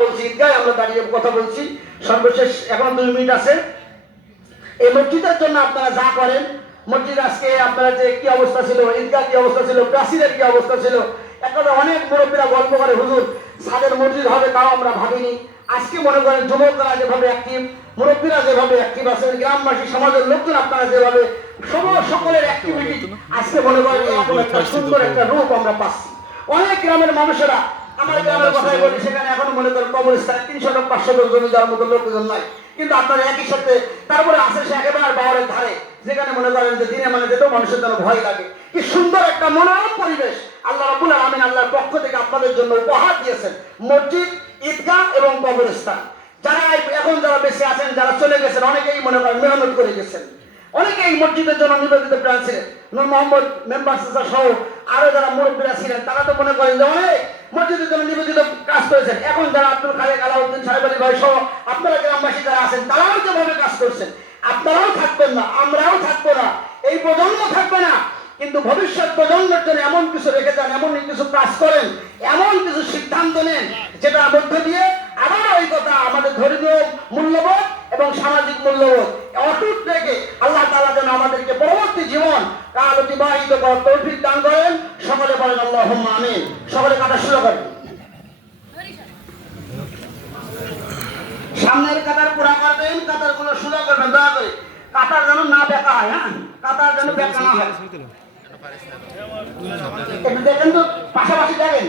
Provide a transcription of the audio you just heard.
বলছি ঈদগায় আমরা দাঁড়িয়ে কথা বলছি। সর্বশেষ এখন দুই মিনিট আছে। এই মসজিদের জন্য আপনারা যা করেন মসজিদ আজকে আপনারা যে কি অবস্থা ছিল ঈদগাহ কি অবস্থা ছিল প্রাচীরের কি অবস্থা ছিল একটা অনেক মুরব্বীরা গল্প করে হুজুর সাদের মসজিদ হবে তাও আমরা ভাবিনি। আজকে মনে করেন যুবকরা যেভাবে অ্যাক্টিভ মুরব্বীরা যেভাবে অ্যাক্টিভ আছেন গ্রামবাসী সমাজের লোকজন আপনারা যেভাবে সব সকলের অ্যাক্টিভিটি আজকে মনে করেন একটা সুন্দর একটা রূপ আমরা পাচ্ছি। অনেক গ্রামের মানুষেরা আমার কথাই বলি, সেখানে এখনও মনে করেন কবরস্থানে তিনশো টাকা পাঁচশো টাকা জমি মতো লোকজন নাই। কিন্তু আপনারা একই সাথে তারপরে আসে সে একেবারে বাওয়ারের ধারে, যেখানে মনে করেন যে দিনে মানে যেতেও মানুষের যেন ভয় লাগে। কি সুন্দর একটা মনোরম পরিবেশ। আল্লাহ পক্ষ থেকে আপনাদের জন্য উপহার দিয়েছেন মসজিদ, ঈদগাহ এবং কবরস্থান। যারা এখন যারা বেঁচে আছেন, যারা চলে গেছেন, অনেকেই মনে করেন মেহনত করে গেছেন। অনেকে এই মসজিদের জন্য নিবেদিত প্রাণ ছিলেন নূর মোহাম্মদ মেম্বার সহ আরও যারা মুরব্বীরা ছিলেন, তারা তো মনে করেন যে অনেক মসজিদের জন্য নিবেদিত কাজ করেছেন। এখন যারা আব্দুল খালেক আলাউদ্দিন সাহেব আলী ভাই সহ আপনারা গ্রামবাসী যারা আছেন, তারাও যেভাবে কাজ করছেন, আপনারাও থাকবেন না, আমরাও থাকব না, এই প্রজন্ম থাকবে না। কিন্তু ভবিষ্যৎ প্রজন্মের জন্য এমন কিছু রেখে যান, এমন কিছু কাজ করেন, এমন কিছু সিদ্ধান্ত নেন, যেটার মধ্য দিয়ে আবার ওই কথা আমাদের ধর্মীয় মূল্যবোধ এবং সামাজিক মূল্যবোধ অটুট রেখে আল্লাহ করার তৌফিক দান করেন। সকলে বলেন আল্লাহ আমি সকলে কাটা শুরু করেন। সামনের কাতার পুরা করবেন কাতারগুলো শুরু করবেন, দয়া করে। কাতার যেন না বেকা হয় হ্যাঁ? কাতার যেন বেকা না হয়। দেখেন তো, পাশাপাশি দেখেন।